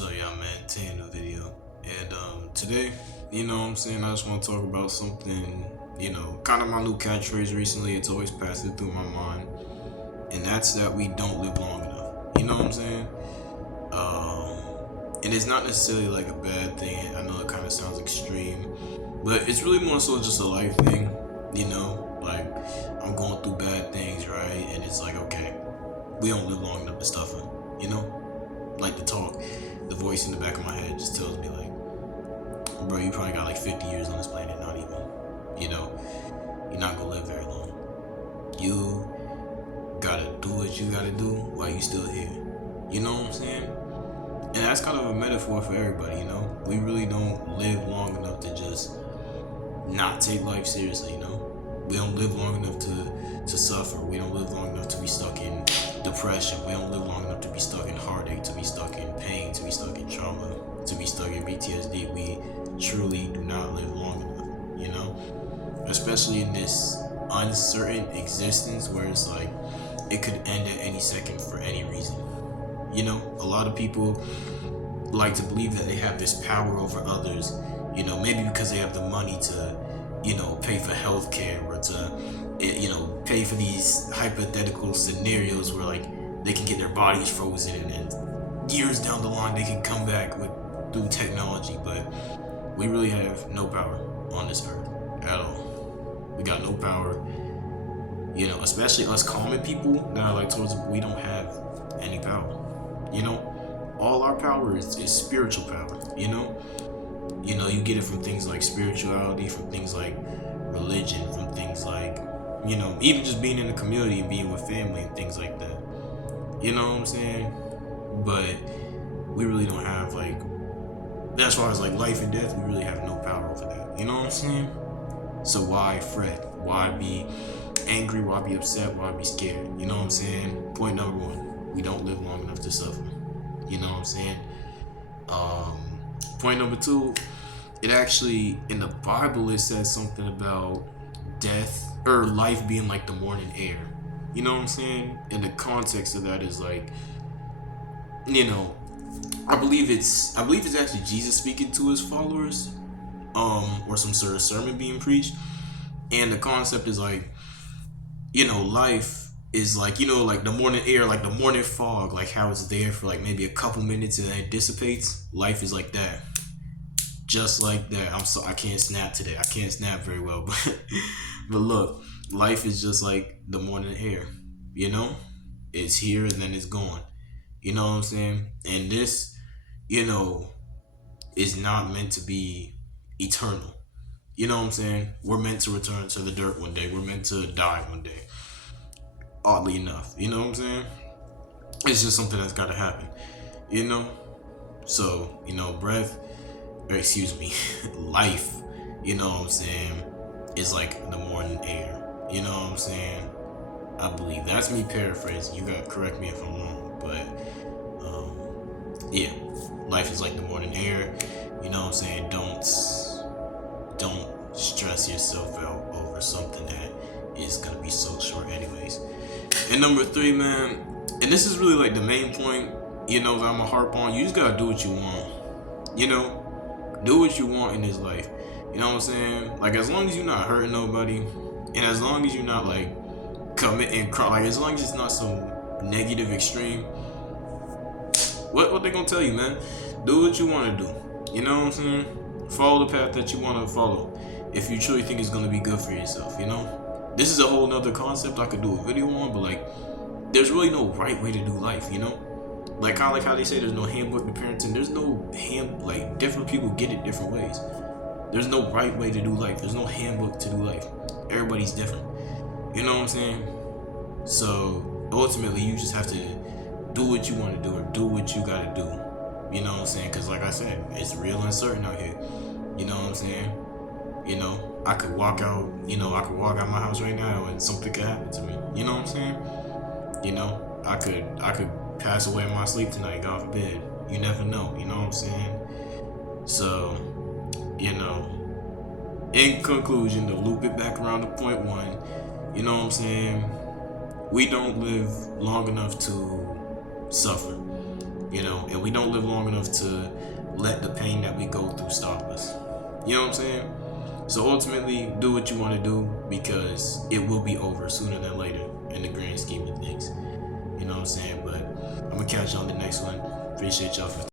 So yeah, man, today a new video. And today, what I'm saying, I just want to talk about something, kind of my new catchphrase recently. It's always passing through my mind. And that's that we don't live long enough. You know what I'm saying? And it's not necessarily like a bad thing. I know it kind of sounds extreme, but it's really more so just a life thing, like I'm going through bad things, right? And it's like, okay, we don't live long enough to stuff it, like the talk, the voice in the back of my head just tells me like, bro, you probably got like 50 years on this planet, not even, you're not gonna live very long. You gotta do what you gotta do while you still here. You know what I'm saying? And that's kind of a metaphor for everybody, we really don't live long enough to just not take life seriously, we don't live long enough to suffer. We don't live long enough to be stuck in depression. We don't live long enough to be stuck in heartache, to be stuck in pain, to be stuck in trauma, to be stuck in PTSD. We truly do not live long enough, especially in this uncertain existence where it's like it could end at any second for any reason. A lot of people like to believe that they have this power over others, maybe because they have the money to pay for healthcare or to pay for these hypothetical scenarios where like they can get their bodies frozen and years down the line they can come back through technology. But we really have no power on this earth at all. We got no power, especially us common people that are like towards, we don't have any power. All our power is spiritual power. You get it from things like spirituality, from things like religion, from things like, even just being in the community and being with family and things like that. You know what I'm saying? But we really don't have like, as far as like life and death, we really have no power over that. You know what I'm saying? So why fret? Why be angry? Why be upset? Why be scared? You know what I'm saying? Point number one, we don't live long enough to suffer. You know what I'm saying? Point number two, it actually, in the Bible, it says something about death or life being like the morning air. You know what I'm saying? And the context of that is like, I believe it's actually Jesus speaking to his followers, or some sort of sermon being preached. And the concept is like, life is like, like the morning air, like the morning fog, like how it's there for like maybe a couple minutes and then it dissipates. Life is like that. Just like that. I can't snap today. I can't snap very well, but look, life is just like the morning air. It's here and then it's gone. You know what I'm saying? And this, is not meant to be eternal. You know what I'm saying? We're meant to return to the dirt one day. We're meant to die one day. Oddly enough, you know what I'm saying? It's just something that's gotta happen. So, breath, or excuse me, life, what I'm saying, is like the morning air. You know what I'm saying? I believe that's me paraphrasing. You gotta correct me if I'm wrong, but yeah, life is like the morning air. You know what I'm saying? Don't stress yourself out over something that is gonna be so short anyways. And number three, man, and this is really like the main point, that I'm gonna harp on. You just gotta do what you want. Do what you want in this life. You know what I'm saying? Like, as long as you're not hurting nobody, and as long as you're not like committing crime, like as long as it's not some negative extreme, what they gonna tell you, man? Do what you want to do. You know what I'm saying? Follow the path that you want to follow. If you truly think it's gonna be good for yourself, This is a whole nother concept I could do a video on, but like, there's really no right way to do life, Like, kind of like how they say there's no handbook to parenting. There's no like, different people get it different ways. There's no right way to do life. There's no handbook to do life. Everybody's different. You know what I'm saying? So, ultimately, you just have to do what you want to do or do what you got to do. You know what I'm saying? Because like I said, it's real uncertain out here. You know what I'm saying? I could walk out, my house right now and something could happen to me. You know what I'm saying? I could pass away in my sleep tonight, God forbid. You never know, you know what I'm saying? So, in conclusion, to loop it back around to point one, you know what I'm saying? We don't live long enough to suffer. you know, and we don't live long enough to let the pain that we go through stop us. You know what I'm saying? So ultimately, do what you want to do because it will be over sooner than later in the grand scheme of things. You know what I'm saying? But I'm gonna catch you on the next one. Appreciate y'all for